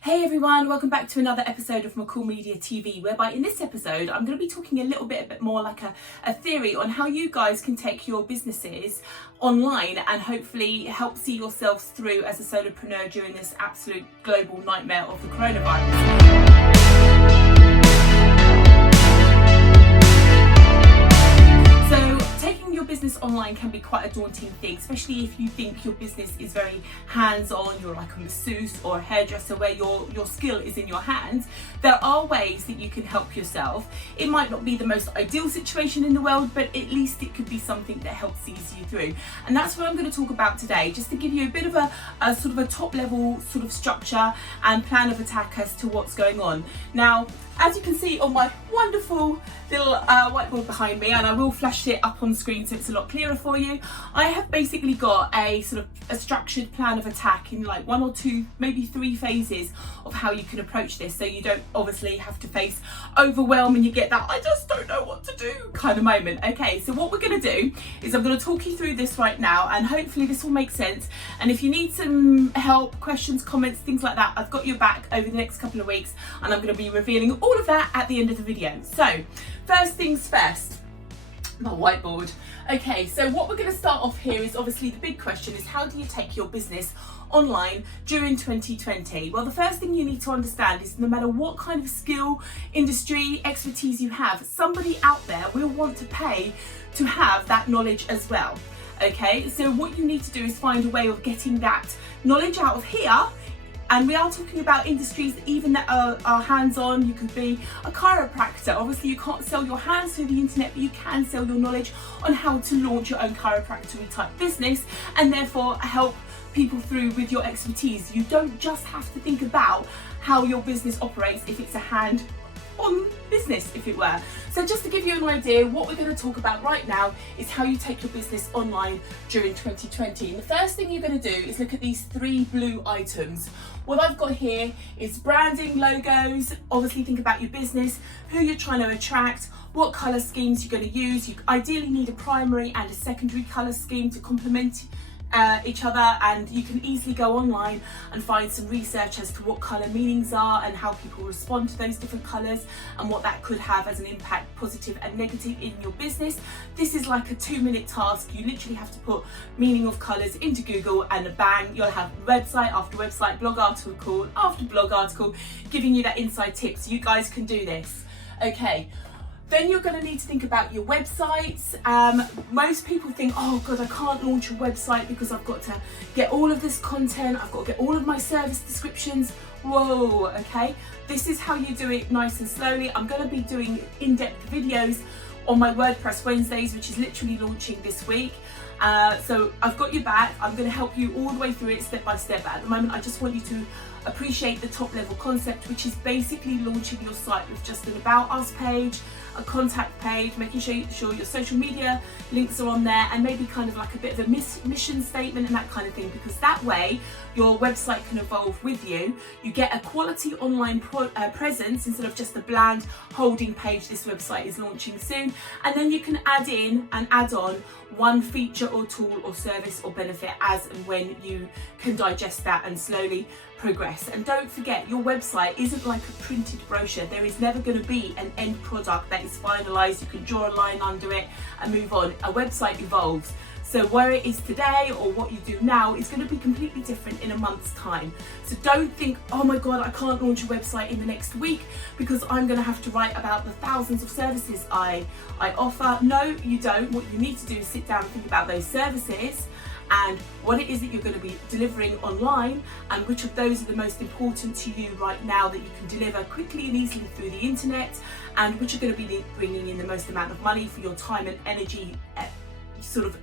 Hey everyone, welcome back to another episode of McCall Media TV, whereby in this episode I'm going to be talking a bit more like a theory on how you guys can take your businesses online and hopefully help see yourselves through as a solopreneur during this absolute global nightmare of the coronavirus. Your business online can be quite a daunting thing, especially if you think your business is very hands-on, you're like a masseuse or a hairdresser where your skill is in your hands. There are ways that you can help yourself. It might not be the most ideal situation in the world, but at least it could be something that helps ease you through. And that's what I'm going to talk about today, just to give you a bit of a sort of a top level sort of structure and plan of attack as to what's going on. Now, as you can see on my wonderful little whiteboard behind me, and I will flash it up on screen so it's a lot clearer for you, I have basically got a sort of a structured plan of attack in like 1 or 2, maybe 3 phases of how you can approach this, so you don't obviously have to face overwhelm and you get that I just don't know what to do kind of moment. Okay, so what we're going to do is I'm going to talk you through this right now, and hopefully this will make sense. And if you need some help, questions, comments, things like that, I've got your back over the next couple of weeks, and I'm going to be revealing all of that at the end of the video. So first things first, my whiteboard. Okay, so what we're going to start off here is obviously the big question is, how do you take your business online during 2020? Well, the first thing you need to understand is no matter what kind of skill, industry, expertise you have, somebody out there will want to pay to have that knowledge as well. Okay, so what you need to do is find a way of getting that knowledge out of here. And we are talking about industries even that are hands-on. You could be a chiropractor. Obviously you can't sell your hands through the internet, but you can sell your knowledge on how to launch your own chiropractic type business and therefore help people through with your expertise. You don't just have to think about how your business operates if it's a hand-on business, if it were. So just to give you an idea, what we're going to talk about right now is how you take your business online during 2020. And the first thing you're going to do is look at these 3 blue items. What I've got here is branding, logos. Obviously think about your business, who you're trying to attract, what colour schemes you're going to use. You ideally need a primary and a secondary colour scheme to complement each other, and you can easily go online and find some research as to what colour meanings are and how people respond to those different colours and what that could have as an impact, positive and negative, in your business. This is like a 2-minute task. You literally have to put meaning of colours into Google and bang, you'll have website after website, blog article after blog article giving you that inside tip, so you guys can do this. Okay. Then you're going to need to think about your websites. Most people think, oh God, I can't launch a website because I've got to get all of this content, I've got to get all of my service descriptions. Whoa, okay. This is how you do it nice and slowly. I'm going to be doing in-depth videos on my WordPress Wednesdays, which is literally launching this week. So I've got your back. I'm going to help you all the way through it step by step. But at the moment, I just want you to appreciate the top level concept, which is basically launching your site with just an About Us page, a contact page, making sure your social media links are on there, and maybe kind of like a bit of a mission statement and that kind of thing, because that way your website can evolve with you. You get a quality online presence instead of just a bland holding page. This website is launching soon, and then you can add in and add on one feature or tool or service or benefit as and when you can digest that and slowly progress. And don't forget, your website isn't like a printed brochure. There is never going to be an end product that is finalized. You can draw a line under it and move on. A website evolves. So where it is today or what you do now is going to be completely different in a month's time. So don't think, oh my God, I can't launch a website in the next week because I'm going to have to write about the thousands of services I offer. No, you don't. What you need to do is sit down and think about those services and what it is that you're going to be delivering online, and which of those are the most important to you right now that you can deliver quickly and easily through the internet, and which are going to be bringing in the most amount of money for your time and energy sort of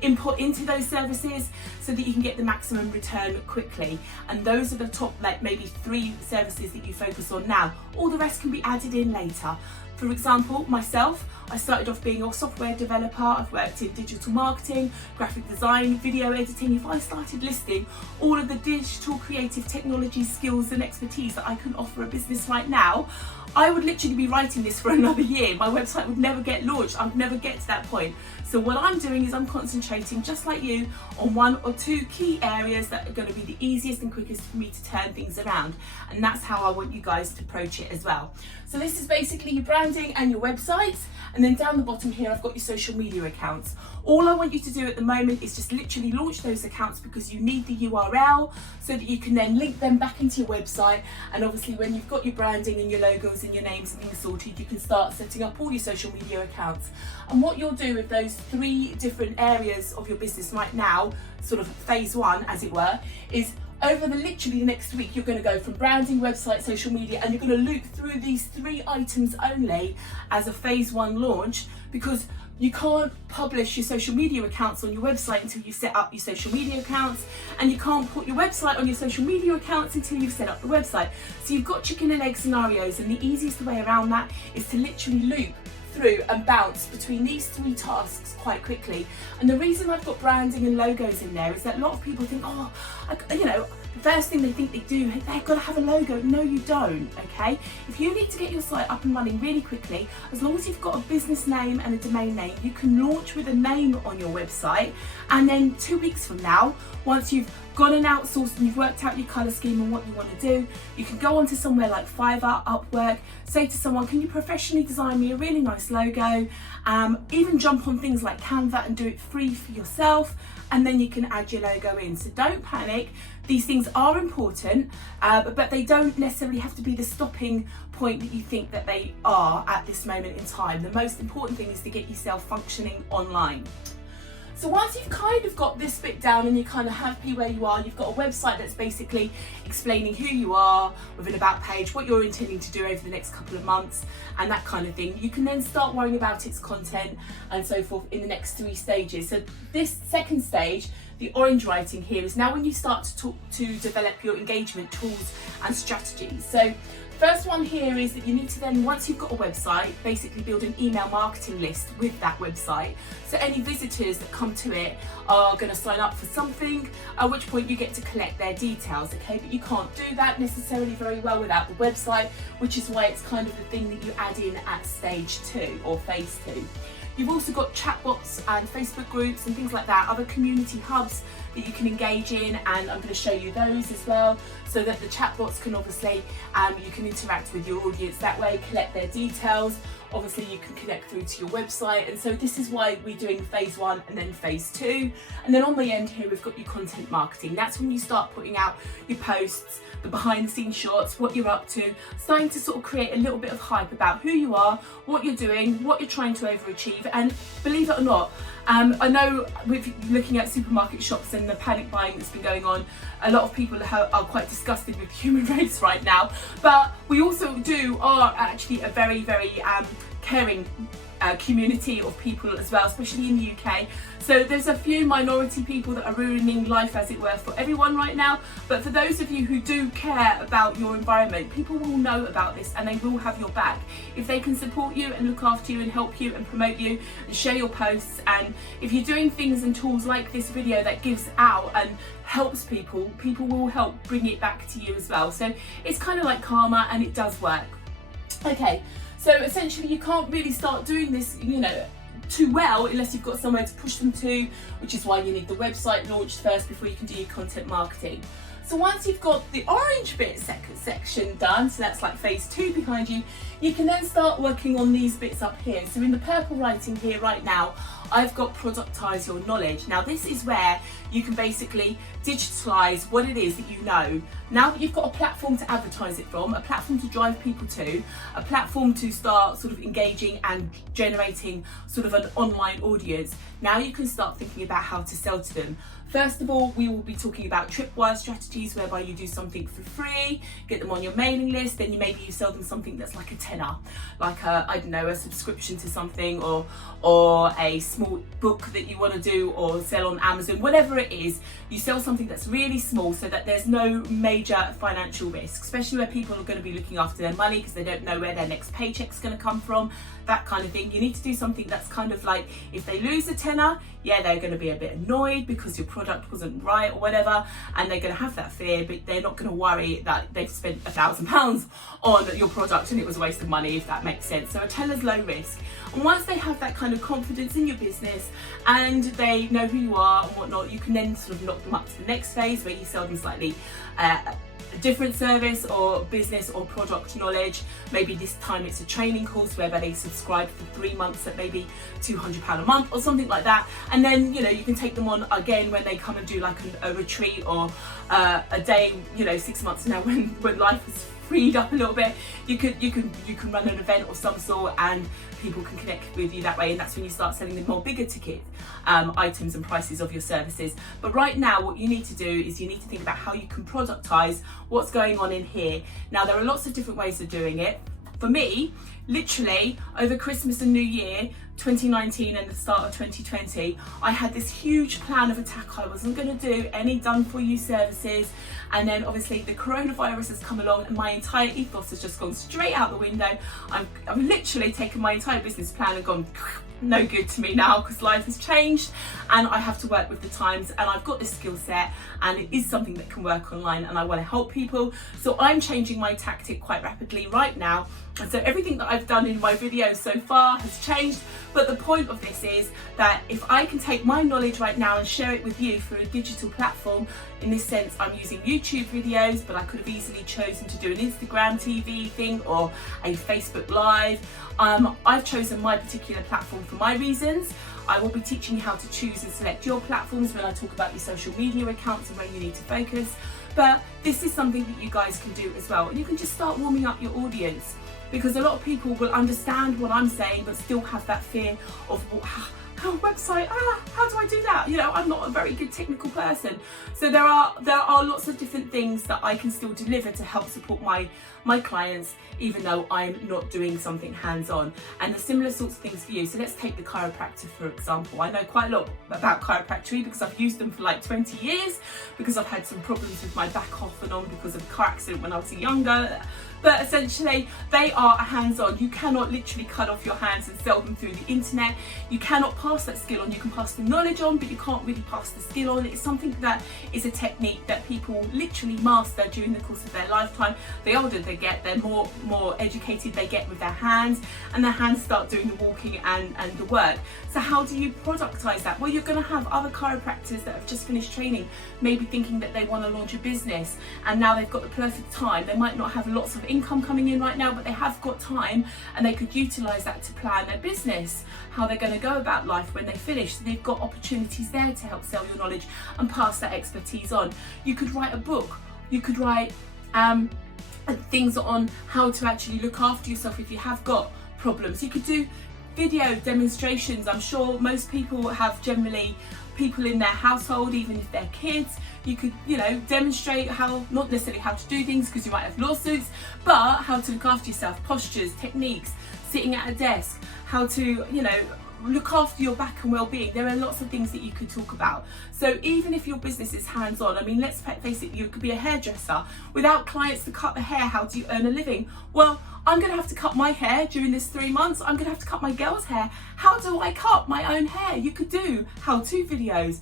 input into those services, so that you can get the maximum return quickly. And those are the top, like maybe 3 services that you focus on now. All the rest can be added in later. For example, myself, I started off being a software developer. I've worked in digital marketing, graphic design, video editing. If I started listing all of the digital creative technology skills and expertise that I can offer a business right now, I would literally be writing this for another year. My website would never get launched. I would never get to that point. So what I'm doing is I'm concentrating concentrating just like you on 1 or 2 key areas that are going to be the easiest and quickest for me to turn things around. And that's how I want you guys to approach it as well. So this is basically your branding and your websites, and then down the bottom here I've got your social media accounts. All I want you to do at the moment is just literally launch those accounts, because you need the URL so that you can then link them back into your website. And obviously when you've got your branding and your logos and your names and things sorted, you can start setting up all your social media accounts. And what you'll do with those 3 different areas of your business right now, sort of phase 1 as it were, is over literally the next week you're going to go from branding, website, social media, and you're going to loop through these 3 items only as a phase 1 launch, because you can't publish your social media accounts on your website until you set up your social media accounts, and you can't put your website on your social media accounts until you've set up the website. So you've got chicken and egg scenarios, and the easiest way around that is to literally loop through and bounce between these 3 tasks quite quickly. And the reason I've got branding and logos in there is that a lot of people think, oh, the first thing they think they do, they've got to have a logo. No, you don't, okay? If you need to get your site up and running really quickly, as long as you've got a business name and a domain name, you can launch with a name on your website, and then 2 weeks from now, once you've gone and outsourced and you've worked out your colour scheme and what you want to do, you can go onto somewhere like Fiverr, Upwork, say to someone, can you professionally design me a really nice logo? Even jump on things like Canva and do it free for yourself, and then you can add your logo in. So don't panic. These things are important, but they don't necessarily have to be the stopping point that you think that they are at this moment in time. The most important thing is to get yourself functioning online. So once you've kind of got this bit down and you're kind of happy where you are, you've got a website that's basically explaining who you are with an about page, what you're intending to do over the next couple of months and that kind of thing, you can then start worrying about its content and so forth in the next 3 stages. So this second stage, the orange writing here, is now when you start to develop your engagement tools and strategies. So first one here is that you need to then, once you've got a website, basically build an email marketing list with that website. So any visitors that come to it are going to sign up for something, at which point you get to collect their details, okay? But you can't do that necessarily very well without the website, which is why it's kind of the thing that you add in at stage 2 or phase 2. You've also got chatbots and Facebook groups and things like that, other community hubs that you can engage in, and I'm going to show you those as well, so that the chatbots can obviously, you can interact with your audience that way, collect their details. Obviously you can connect through to your website, and so this is why we're doing phase 1 and then phase 2. And then on the end here we've got your content marketing. That's when you start putting out your posts, the behind the scenes shots, what you're up to, starting to sort of create a little bit of hype about who you are, what you're doing, what you're trying to overachieve. And believe it or not, I know with looking at supermarket shops and the panic buying that's been going on, a lot of people are quite disgusted with the human race right now, but we also are actually a very, very caring community of people as well, especially in the UK. So there's a few minority people that are ruining life, as it were, for everyone right now, but for those of you who do care about your environment, people will know about this and they will have your back. If they can support you and look after you and help you and promote you and share your posts, and if you're doing things and tools like this video that gives out and helps people, people will help bring it back to you as well. So it's kind of like karma, and it does work. Okay, so essentially you can't really start doing this, too well unless you've got somewhere to push them to, which is why you need the website launched first before you can do your content marketing. So once you've got the orange bit section done, so that's like phase 2 behind you, you can then start working on these bits up here. So in the purple writing here right now, I've got productise your knowledge. Now this is where you can basically digitalize what it is that you know. Now that you've got a platform to advertise it from, a platform to drive people to, a platform to start sort of engaging and generating sort of an online audience, now you can start thinking about how to sell to them. First of all, we will be talking about tripwire strategies, whereby you do something for free, get them on your mailing list, then maybe you sell them something that's like a tenner, like a subscription to something, or a small book that you want to do or sell on Amazon, whatever it is. You sell something that's really small so that there's no major financial risk, especially where people are going to be looking after their money because they don't know where their next paycheck's going to come from, that kind of thing. You need to do something that's kind of like, if they lose a tenner, yeah, they're going to be a bit annoyed because your product wasn't right or whatever, and they're going to have that fear, but they're not going to worry that they've spent £1,000 on your product and it was a waste of money, if that makes sense. So a tenner's low risk. And once they have that kind of confidence in your business and they know who you are and whatnot, you can then sort of knock them up to the next phase where you sell them slightly a different service or business or product knowledge. Maybe this time it's a training course whereby they subscribe for 3 months at maybe £200 a month or something like that, and then you can take them on again when they come and do like a retreat or a day 6 months now when life is freed up a little bit. You can run an event of some sort and people can connect with you that way, and that's when you start selling the more bigger ticket items and prices of your services. But right now what you need to do is you need to think about how you can productize what's going on in here. Now there are lots of different ways of doing it. For me, literally over Christmas and New Year 2019 and the start of 2020, I had this huge plan of attack. I wasn't going to do any done for you services, and then obviously the coronavirus has come along and my entire ethos has just gone straight out the window. I've literally taken my entire business plan and gone no good to me now because life has changed and I have to work with the times, and I've got this skill set and it is something that can work online and I want to help people. So I'm changing my tactic quite rapidly right now, and so everything that I've done in my videos so far has changed. But the point of this is that if I can take my knowledge right now and share it with you through a digital platform, in this sense I'm using YouTube videos, but I could have easily chosen to do an Instagram TV thing or a Facebook Live. I've chosen my particular platform for my reasons. I will be teaching you how to choose and select your platforms when I talk about your social media accounts and where you need to focus. But this is something that you guys can do as well, and you can just start warming up your audience, because a lot of people will understand what I'm saying but still have that fear of website, how do I do that? I'm not a very good technical person. So there are lots of different things that I can still deliver to help support my clients, even though I'm not doing something hands-on. And the similar sorts of things for you. So let's take the chiropractor for example. I know quite a lot about chiropractic because I've used them for like 20 years, because I've had some problems with my back off and on because of a car accident when I was younger. But essentially they are hands-on. You cannot literally cut off your hands and sell them through the internet. You cannot pass that skill on. You can pass the knowledge on, but you can't really pass the skill on. It's something that is a technique that people literally master during the course of their lifetime. The older they get, they're more educated they get with their hands, and their hands start doing the walking and the work. So how do you productize that? Well, you're going to have other chiropractors that have just finished training, maybe thinking that they want to launch a business, and now they've got the perfect time. They might not have lots of income coming in right now, but they have got time and they could utilize that to plan their business, how they're going to go about life when they finish. So they've got opportunities there to help sell your knowledge and pass that expertise on. You could write a book. You could write things on how to actually look after yourself if you have got problems. You could do video demonstrations. I'm sure most people have generally people in their household, even if they're kids. You could, demonstrate how, not necessarily how to do things because you might have lawsuits, but how to look after yourself, postures, techniques, sitting at a desk, how to, look after your back and well-being. There are lots of things that you could talk about. So even if your business is hands-on, let's face it, you could be a hairdresser. Without clients to cut the hair, how do you earn a living? Well, I'm going to have to cut my hair during this 3 months. I'm going to have to cut my girl's hair. How do I cut my own hair? You could do how-to videos.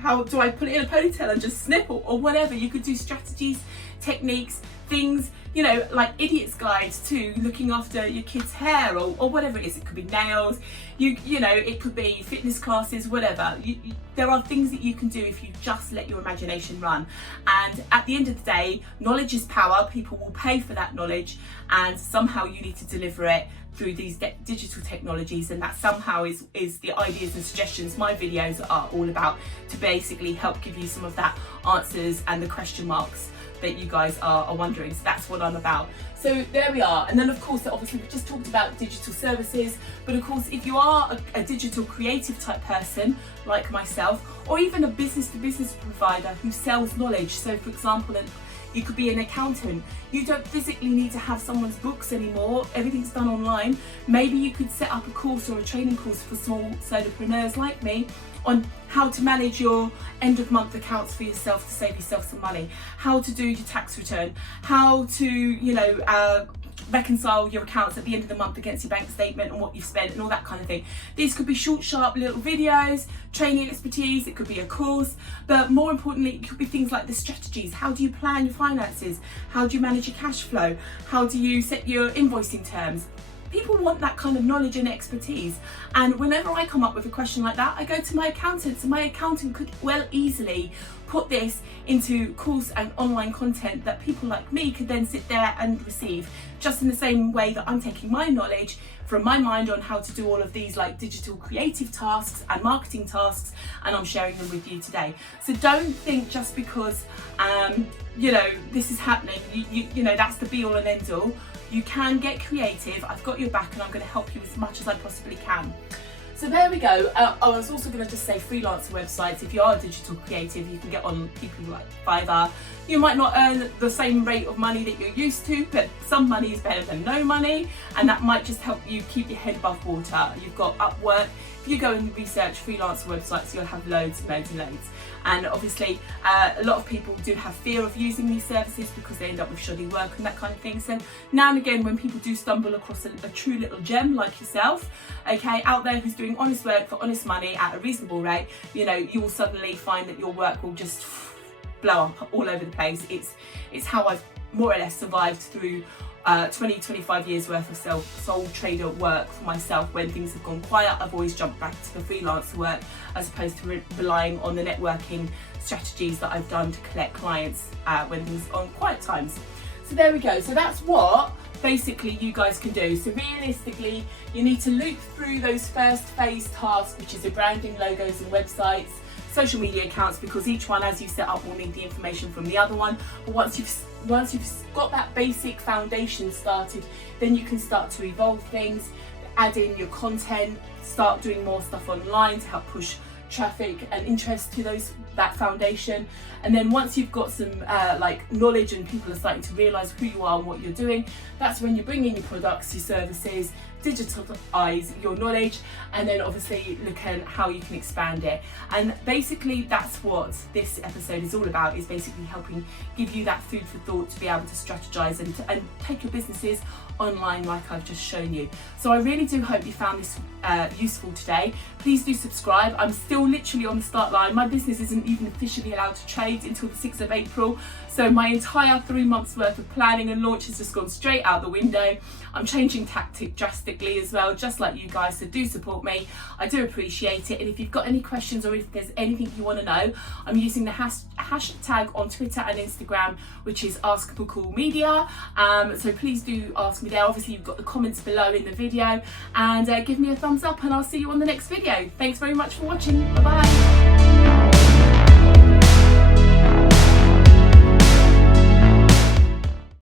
How do I put it in a ponytail and just snip or whatever. You could do strategies, techniques, things, like idiot's guides to looking after your kids' hair or whatever it is. It could be nails, it could be fitness classes, whatever. There are things that you can do if you just let your imagination run. And at the end of the day, knowledge is power. People will pay for that knowledge, and somehow you need to deliver it through these digital technologies, and that somehow is the ideas and suggestions my videos are all about, to basically help give you some of that answers and the question marks that you guys are wondering. So that's what I'm about. So there we are. And then of course, obviously we've just talked about digital services, but of course if you are a digital creative type person like myself, or even a business to business provider who sells knowledge, so for example you could be an accountant. You don't physically need to have someone's books anymore. Everything's done online. Maybe you could set up a course or a training course for small solopreneurs like me on how to manage your end of month accounts for yourself to save yourself some money, how to do your tax return, how to reconcile your accounts at the end of the month against your bank statement and what you've spent and all that kind of thing. These could be short, sharp little videos, training expertise, it could be a course, but more importantly, it could be things like the strategies. How do you plan your finances? How do you manage your cash flow? How do you set your invoicing terms? people want that kind of knowledge and expertise. And whenever I come up with a question like that, I go to my accountant. So my accountant could well easily put this into course and online content that people like me could then sit there and receive, just in the same way that I'm taking my knowledge from my mind on how to do all of these like digital creative tasks and marketing tasks, and I'm sharing them with you today. So don't think just because you know, this is happening, you know, that's the be all and end all. You can get creative. I've got your back, and I'm going to help you as much as I possibly can. So there we go. I was also going to just say freelancer websites. If you are a digital creative, you can get on people like Fiverr. You might not earn the same rate of money that you're used to, but some money is better than no money, and that might just help you keep your head above water. You've got Upwork. If you go and research freelancer websites, you'll have loads and loads and loads. And obviously, a lot of people do have fear of using these services because they end up with shoddy work and that kind of thing. So now and again, when people do stumble across a true little gem like yourself, okay, out there who's doing honest work for honest money at a reasonable rate, you know, you will suddenly find that your work will just blow up all over the place. It's how I've more or less survived through 25 years worth of sole trader work for myself. When things have gone quiet, I've always jumped back to the freelancer work as opposed to relying on the networking strategies that I've done to collect clients when things are on quiet times. So there we go. So that's what basically you guys can do. So realistically, you need to loop through those first phase tasks, which is the branding, logos and websites, social media accounts, because each one as you set up will need the information from the other one. But once you've got that basic foundation started, then you can start to evolve things, add in your content, start doing more stuff online to help push traffic and interest to that foundation. And then once you've got some like knowledge and people are starting to realize who you are and what you're doing, that's when you bring in your products, your services, digitalize your knowledge, and then obviously look at how you can expand it. And basically that's what this episode is all about, is basically helping give you that food for thought to be able to strategize and take your businesses online like I've just shown you. So I really do hope you found this useful today. Please do subscribe. I'm still literally on the start line. My business isn't even officially allowed to trade until the 6th of April. So my entire 3 months worth of planning and launch has just gone straight out the window. I'm changing tactic drastically as well, just like you guys, so do support me. I do appreciate it. And if you've got any questions or if there's anything you want to know, I'm using the hashtag on Twitter and Instagram, which is AskBookallMedia. So please do ask me there. Obviously you've got the comments below in the video, and give me a thumbs up, and I'll see you on the next video. Thanks very much for watching. Bye bye.